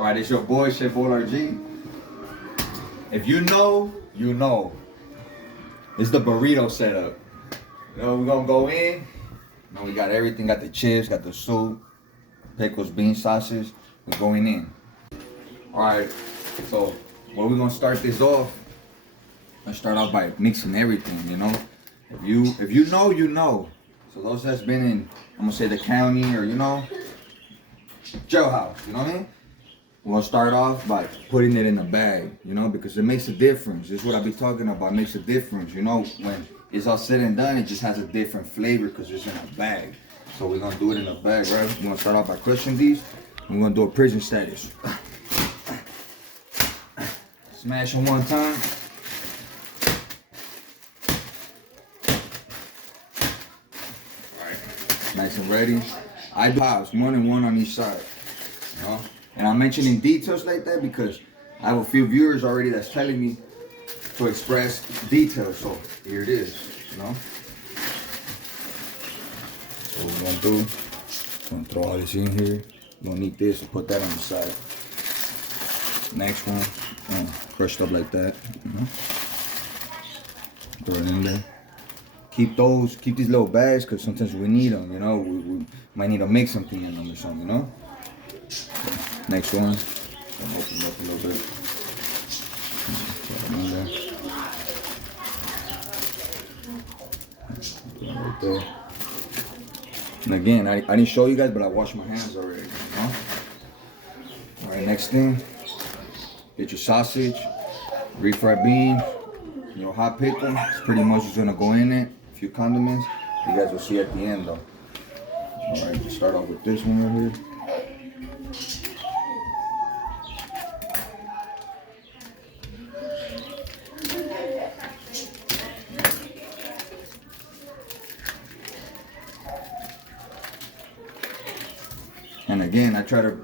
All right, it's your boy, Chef BoyarGee. If you know, you know. It's the burrito setup. You know, we're gonna go in. You know, we got everything. Got the chips, got the soup, pickles, beans, sausage. We're going in. All right. So, where we're gonna start this off? Let's start off by mixing everything. You know, if you know, you know. So those that's been in, I'm gonna say the county or Jailhouse. You know what I mean? We're gonna start off by putting it in a bag, you know, because it makes a difference. This is what I be talking about, it makes a difference, you know. When it's all said and done, it just has a different flavor because it's in a bag. So we're gonna do it in a bag, right? We're gonna start off by crushing these. We're gonna do a prison status. Smash them one time. Alright, nice and ready. I do house, one and one on each side, you know. And I'm mentioning details like that because I have a few viewers already that's telling me to express details. So here it is, you know. So what we're gonna do, we're gonna throw all this in here. We're gonna need this, and put that on the side. Next one, crushed up like that, you know. Throw it in there. Keep these little bags because sometimes we need them, you know. We might need to make something in them or something, you know. Next one, open it up a little bit. Right there. And again, I didn't show you guys, but I washed my hands already. Huh? All right, next thing, get your sausage, refried beans, your hot pickle. It's pretty much just gonna go in it. A few condiments. You guys will see at the end though. All right, let's start off with this one right here. And again, I try to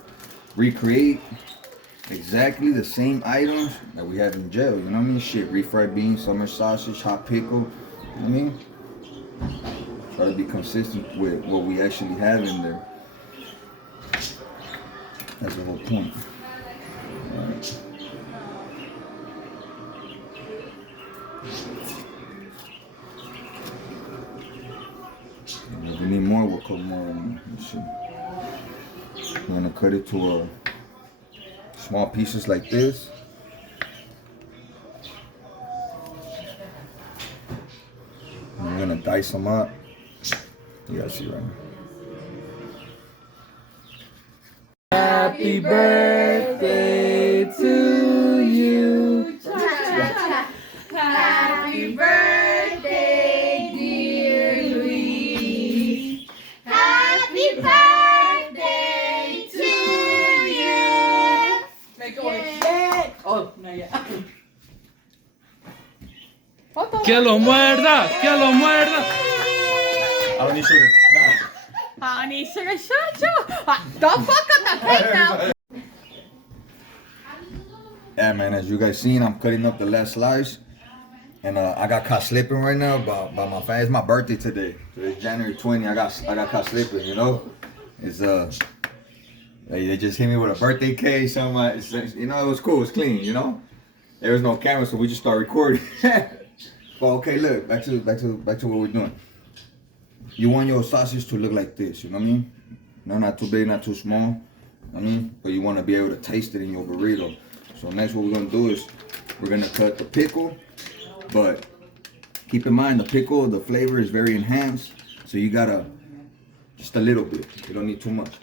recreate exactly the same items that we have in jail, you know what I mean? Shit, refried beans, summer sausage, hot pickle, you know what I mean? Try to be consistent with what we actually have in there. That's the whole point. All right. If we need more, we'll cut more. Let's see. I'm gonna cut it to small pieces like this. And I'm gonna dice them up. You guys see right now. Happy birthday to you. Happy birthday, dear Luis. Happy birthday to you. Make a wish. Oh, no, yeah. ¡Que lo muerda! ¡Que lo muerda! I don't need sugar. Honey, sugar, don't fuck up the cake now. Yeah, man, as you guys seen, I'm cutting up the last slice. And I got caught slipping right now by my family. It's my birthday today. Today's January 20. I got caught slipping, you know? It's they just hit me with a birthday cake, something like, you know, it was cool, it was clean, you know? There was no camera, so we just started recording. But okay, look, back to what we're doing. You want your sausage to look like this, you know what I mean? No, not too big, not too small, you know what I mean? But you want to be able to taste it in your burrito. So next what we're going to do is we're going to cut the pickle, but keep in mind the pickle, the flavor is very enhanced, so you got to, just a little bit, you don't need too much.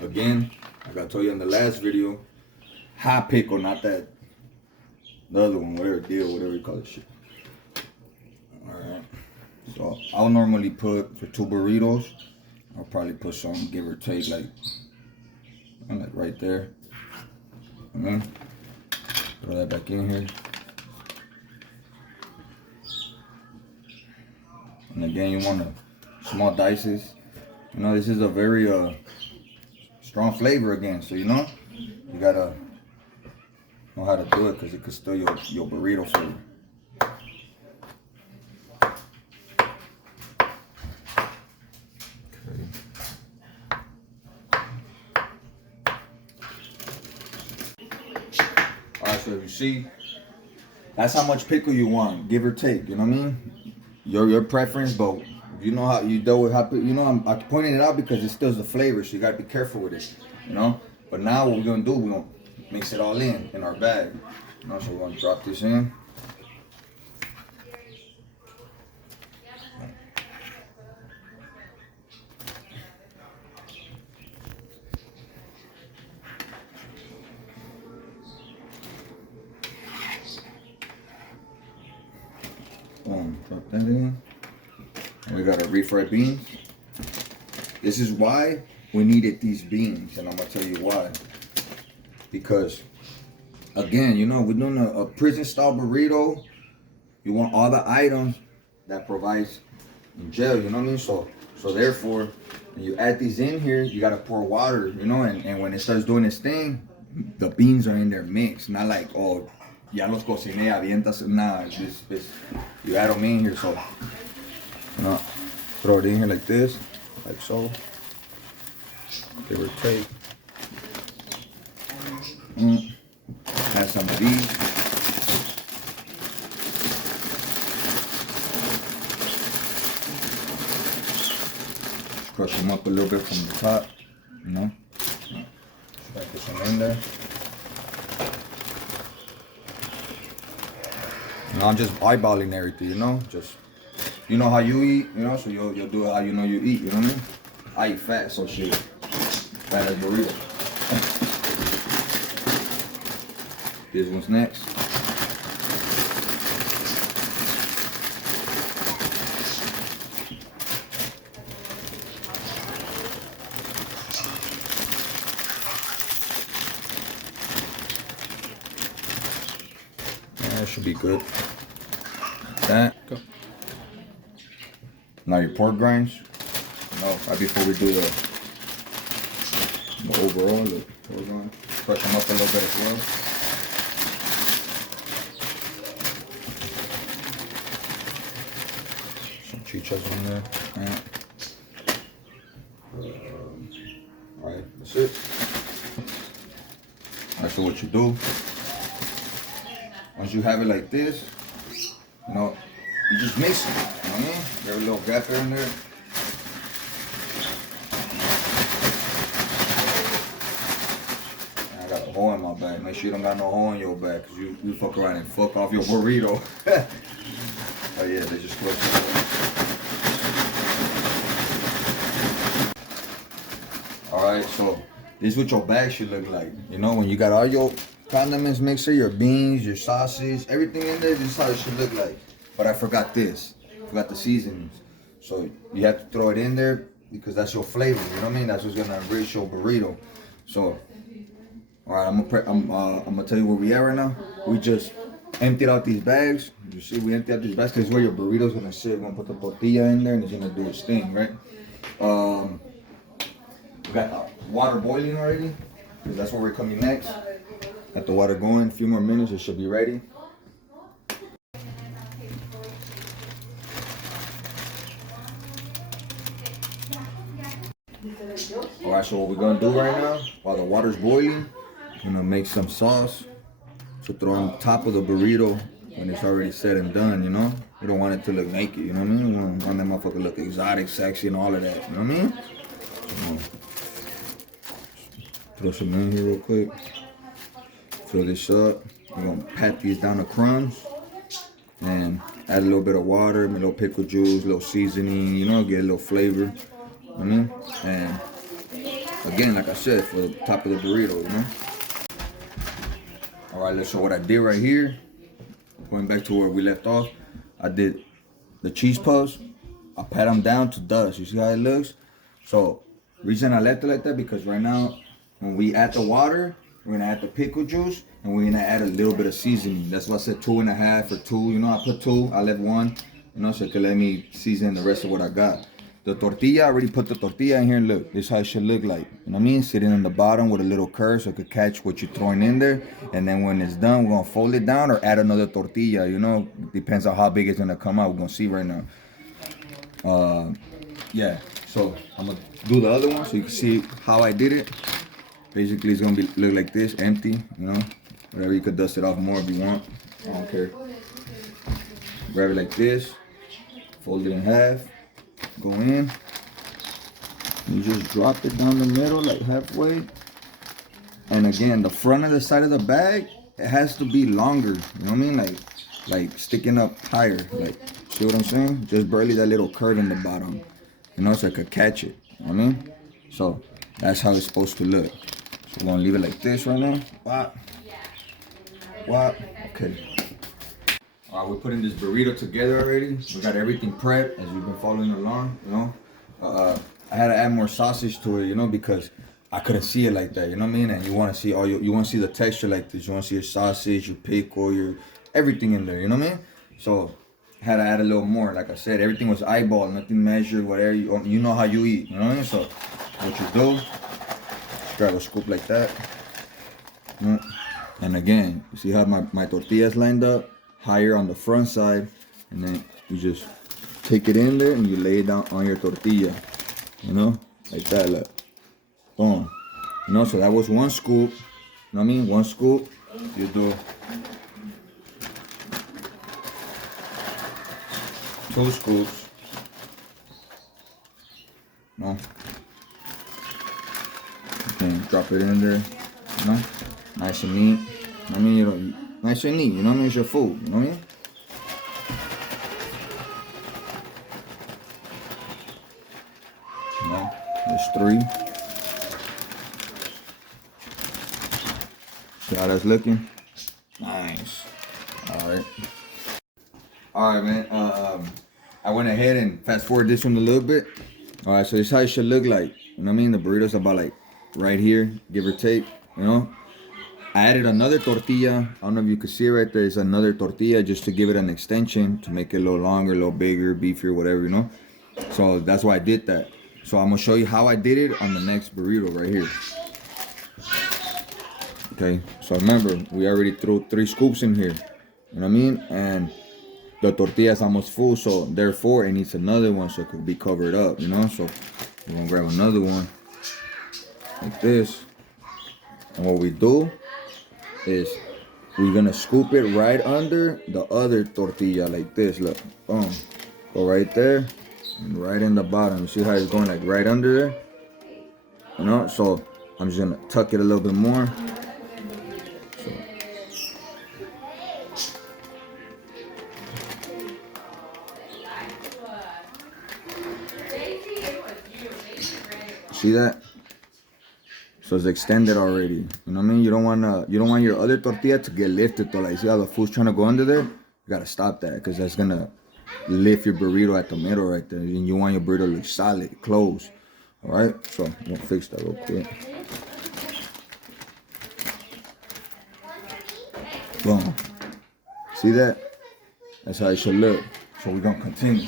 Again, like I told you in the last video, hot pickle, not that, the other one, whatever you call it shit. Alright, so I'll normally put, for 2 burritos, I'll probably put some, give or take, like right there. And then throw that back in here. And again, you want to small dices. You know, this is a very strong flavor again. So, you know, you gotta know how to do it because it could steal your burrito flavor. Alright, so if you see, that's how much pickle you want, give or take. You know what I mean? Your preference, but you know how you do it. You know, I'm pointing it out because it steals the flavor, so you gotta be careful with it. You know. But now what we're gonna do, we're gonna mix it all in our bag. You know, so we're gonna drop this in. Boom, drop that in. And we got our refried beans. This is why we needed these beans, and I'm gonna tell you why. Because, again, you know, we're doing a prison style burrito. You want all the items that provides in jail, you know what I mean? So therefore, when you add these in here, you gotta pour water, you know, and when it starts doing its thing, the beans are in there mixed, not like, oh, ya los cociné, avientas, nah, you add them in here, so, you know, throw it in here like this, like so, give or take. Add some of these. Crush them up a little bit from the top, you know. Put some in there. You know, I'm just eyeballing everything, you know. Just, you know how you eat, you know, so you'll do it how you know you eat, you know what I mean? I eat fat, so shit. Fat as burrito. This one's next. That should be good. That. Go. Now your pork grinds. No, right before we do the overall, the pork grinds. Crush them up a little bit as well. Some chichas in there. Alright, that's it. Alright, so what you do, once you have it like this, you know, you just mix it, you know what I mean? There's a little gap there in there. I got a hole in my bag. Make sure you don't got no hole in your bag, because you fuck around and fuck off your burrito. Oh yeah, they just close it. Alright, so this is what your bag should look like. You know, when you got all your condiments mixer, your beans, your sausage, everything in there, this is how it should look like. But I forgot this. I forgot the seasonings. So you have to throw it in there because that's your flavor. You know what I mean? That's what's gonna enrich your burrito. So, all right, I'm gonna tell you where we at right now. We just emptied out these bags. You see, we emptied out these bags because where your burrito's gonna sit. We're gonna put the tortilla in there and it's gonna do its thing, right? We got water boiling already because that's where we're coming next. Got the water going. A few more minutes, it should be ready. Alright, so what we're gonna do right now, while the water's boiling, we're gonna make some sauce to throw on top of the burrito when it's already said and done, you know? We don't want it to look naked, you know what I mean? We want that motherfucker look exotic, sexy, and all of that, you know what I mean? So, throw some in here real quick. Fill this up. We're gonna pat these down to crumbs and add a little bit of water, a little pickle juice, a little seasoning, you know, get a little flavor. You know what I mean? And again, like I said, for the top of the burrito, you know? Alright, let's show what I did right here. Going back to where we left off, I did the cheese puffs. I pat them down to dust. You see how it looks? So, reason I left it like that, because right now, when we add the water, we're gonna add the pickle juice, and we're gonna add a little bit of seasoning. That's why I said 2.5 or 2. You know, I put 2. I left 1. You know, so it could let me season the rest of what I got. the tortilla, I already put the tortilla in here. Look, this is how it should look like. You know what I mean? Sitting on the bottom with a little curve so it could catch what you're throwing in there. And then when it's done, we're gonna fold it down or add another tortilla. You know, depends on how big it's gonna come out. We're gonna see right now. Yeah. So I'm gonna do the other one so you can see how I did it. Basically, it's gonna look like this, empty. You know, whatever. You could dust it off more if you want. I don't care. Grab it like this. Fold it in half. Go in. You just drop it down the middle, like halfway. And again, the front of the side of the bag, it has to be longer. You know what I mean? Like sticking up higher. Like, see what I'm saying? Just barely that little curve in the bottom. You know, so I could catch it. You know what I mean? So that's how it's supposed to look. So we're gonna leave it like this right now. Wow. Wow. Okay. All right, we're putting this burrito together already. We got everything prepped as you've been following along, you know. I had to add more sausage to it, you know, because I couldn't see it like that, you know what I mean? And you want to see you want to see the texture like this. You want to see your sausage, your pickle, your everything in there, you know what I mean? So I had to add a little more. Like I said, everything was eyeball, nothing measured, whatever. You know how you eat, you know what I mean? So what you do, just grab a scoop like that. And again, you see how my tortillas lined up? Higher on the front side, and then you just take it in there and you lay it down on your tortilla, you know, like that. Look, boom, you know. So that was one scoop. You know what I mean? One scoop. You do 2 scoops. No. Okay, drop it in there. You know, nice and neat. I mean, you know. Nice and neat, you know what I mean? It's your food, you know what I mean? You know, there's 3. See how that's looking? Nice. Alright. Alright, man. I went ahead and fast forward this one a little bit. Alright, so this is how it should look like. You know what I mean? The burrito's about like right here, give or take, you know? I added another tortilla. I don't know if you can see it right there. It's another tortilla just to give it an extension, to make it a little longer, a little bigger, beefier, whatever, you know. So that's why I did that. So I'm gonna show you how I did it on the next burrito right here. Okay, so remember, we already threw 3 scoops in here. You know what I mean? And the tortilla is almost full, so therefore it needs another one so it could be covered up, you know. So we're gonna grab another one like this. And what we do is we're gonna scoop it right under the other tortilla like this. Look, boom, go right there and right in the bottom. You see how it's going like right under there, you know? So I'm just gonna tuck it a little bit more. So. See that? So it's extended already. You know what I mean? You don't want your other tortilla to get lifted though. Like, see how the food's trying to go under there? You gotta stop that, because that's gonna lift your burrito at the middle right there. And you want your burrito to look solid, close. Alright? So I'm gonna fix that real quick. Boom. See that? That's how it should look. So we're gonna continue.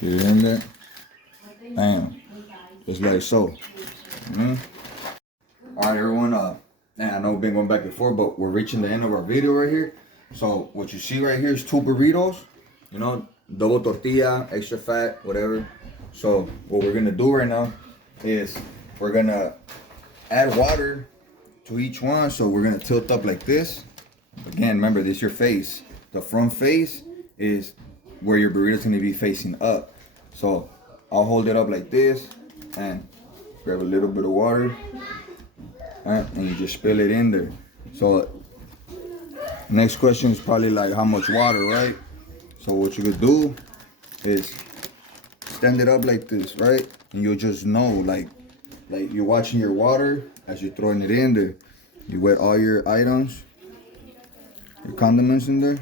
Get it in there. Bam. Just like so. Alright, everyone. Man, I know we've been going back and forth, but we're reaching the end of our video right here. So what you see right here is 2 burritos. You know, double tortilla, extra fat, whatever. So what we're gonna do right now is we're gonna add water to each one. So we're gonna tilt up like this. Again, remember, this is your face. The front face is where your burrito's gonna be facing up. So I'll hold it up like this and grab a little bit of water, and you just spill it in there. So next question is probably like, how much water, right? So what you could do is stand it up like this, right? And you'll just know, like you're watching your water as you're throwing it in there. You wet all your items, your condiments in there.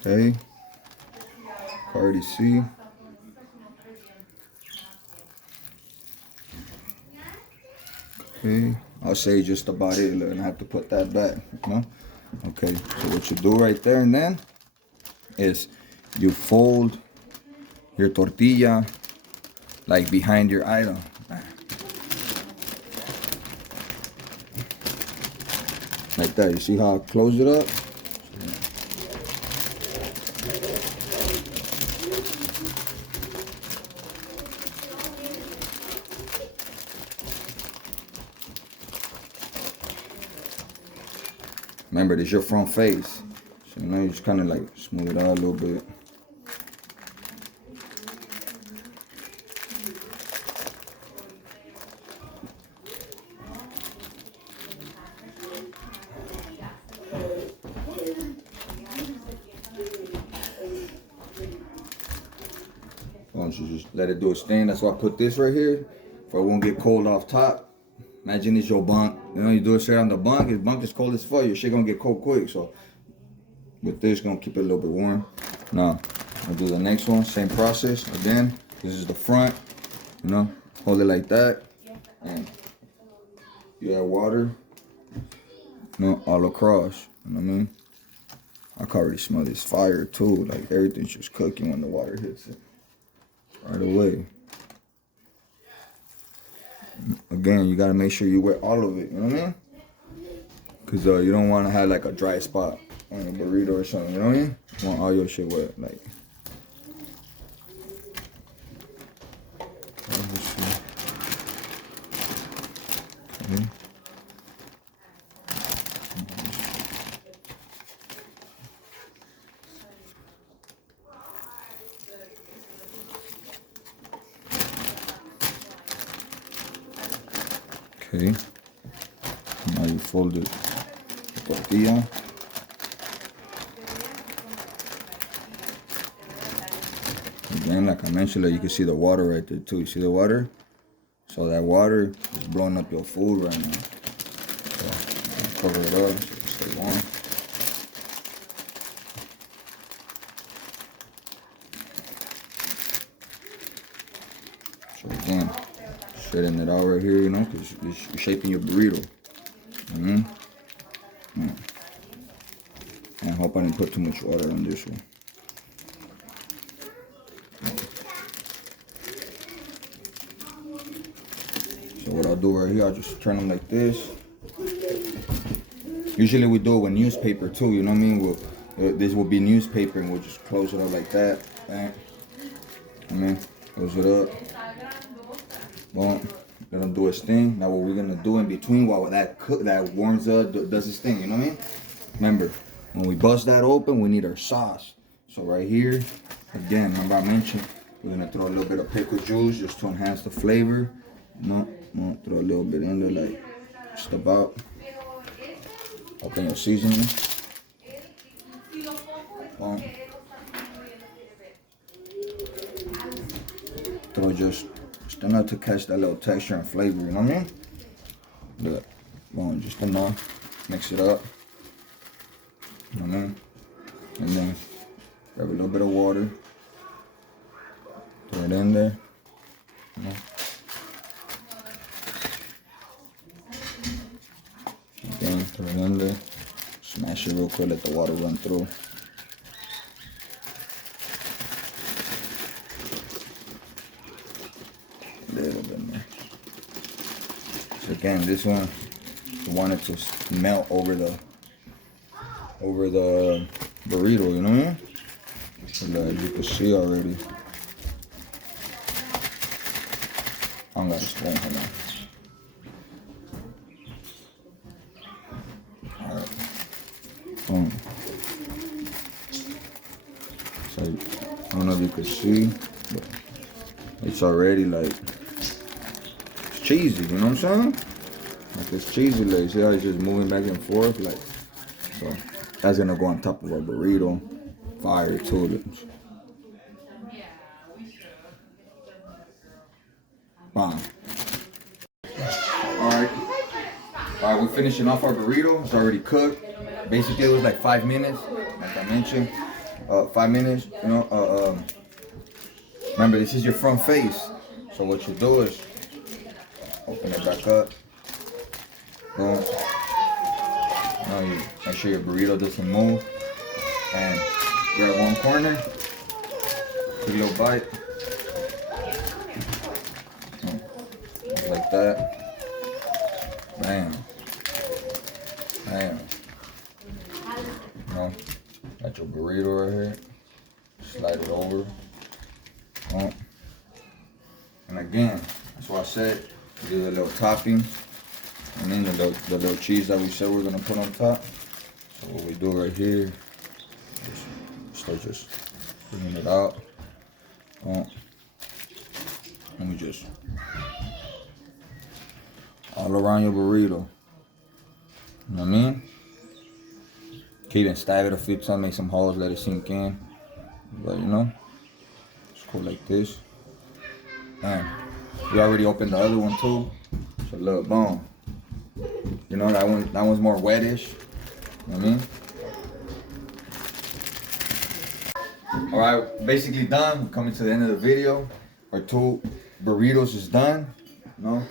Okay. Already see. Okay. I'll say just about it. Look, and I have to put that back, you know? Okay, so what you do right there and then is you fold your tortilla like behind your item. Like that. You see how I close it up? Remember, this is your front face. So now you just kind of like smooth it out a little bit. Once you just let it do its thing. That's why I put this right here, for it won't get cold off top. Imagine it's your bunk. You know, you do it straight on the bunk. If bunk is cold as fuck, your shit gonna get cold quick. So with this, gonna keep it a little bit warm. Now, I'll do the next one. Same process. Again, this is the front. You know, hold it like that, and you add water. You know, all across. You know what I mean? I can already smell this fire too. Like everything's just cooking when the water hits it. Right away. Again, you gotta make sure you wet all of it, you know what I mean? Cause you don't wanna have like a dry spot on a burrito or something, you know what I mean? You want all your shit wet, like. Okay. Okay, now you fold the tortilla. Again, like I mentioned, like you can see the water right there too. You see the water? So that water is blowing up your food right now. So cover it up so it stay warm. So again, straighten it out right here, you know, because you're shaping your burrito. And I hope I didn't put too much water on this one. So what I'll do right here, I'll just turn them like this. Usually we do it with newspaper too, you know what I mean? This will be newspaper and we'll just close it up like that. Close it up. Boom. Let them do its thing. Now what we're gonna do in between while that warms up, does its thing, you know what I mean? Remember, when we bust that open, we need our sauce. So right here, again, remember I mentioned, we're gonna throw a little bit of pickle juice just to enhance the flavor. Throw a little bit in there, like just about. Open your seasoning. Boom. Throw just enough to catch that little texture and flavor, you know what I mean? Look, boom, just enough. Mix it up. You know what I mean? And then grab a little bit of water. Throw it in there. You know? Again, throw it in there. Smash it real quick, let the water run through. Little bit more. So again, this one, you want it to melt over the burrito, you know what I mean? So as you can see already. I'm gonna spoon, hold on. Alright. Boom. So I don't know if you can see, but it's already like it's cheesy, you know what I'm saying? Like it's cheesy, like see how it's just moving back and forth, like so that's gonna go on top of our burrito. Fire too. Bomb. Alright, we're finishing off our burrito. It's already cooked. Basically it was like 5 minutes, like I mentioned. 5 minutes, you know, remember, this is your front face. So what you do is open it back up. Boom. Now you make sure your burrito doesn't move. And grab one corner. Take a little bite. Just like that. Bam. Bam. You know, got your burrito right here. Slide it over. Oh. And again, that's why I said do the little topping. And then the little cheese that we said we're gonna put on top. So what we do right here, start just bringing it out. Oh. Let me just all around your burrito. You know what I mean? Okay, then stab it a few times, make some holes, let it sink in. But you know, just go like this. And we already opened the other one too. So look, boom. You know that one's more wettish. You know what I mean? Alright, basically done. We're coming to the end of the video. Our 2 burritos is done. You know?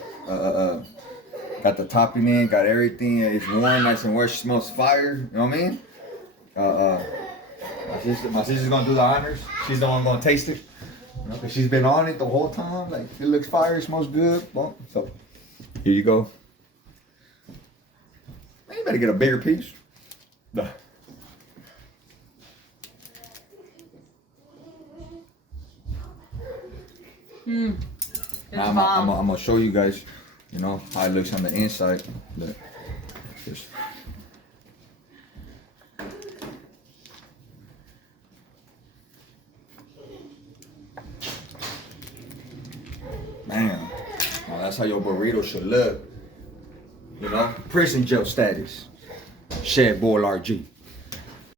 Got the topping in, got everything. It's warm, nice and wet. Smells fire. You know what I mean? My sister's gonna do the honors. She's the one gonna taste it. You know, cause she's been on it the whole time. Like it looks fire, it smells good. Well, so here you go. Man, you better get a bigger piece. Now I'm gonna show you guys, you know, how it looks on the inside. But just man, now that's how your burrito should look. You know, prison jail status. BoyarGee.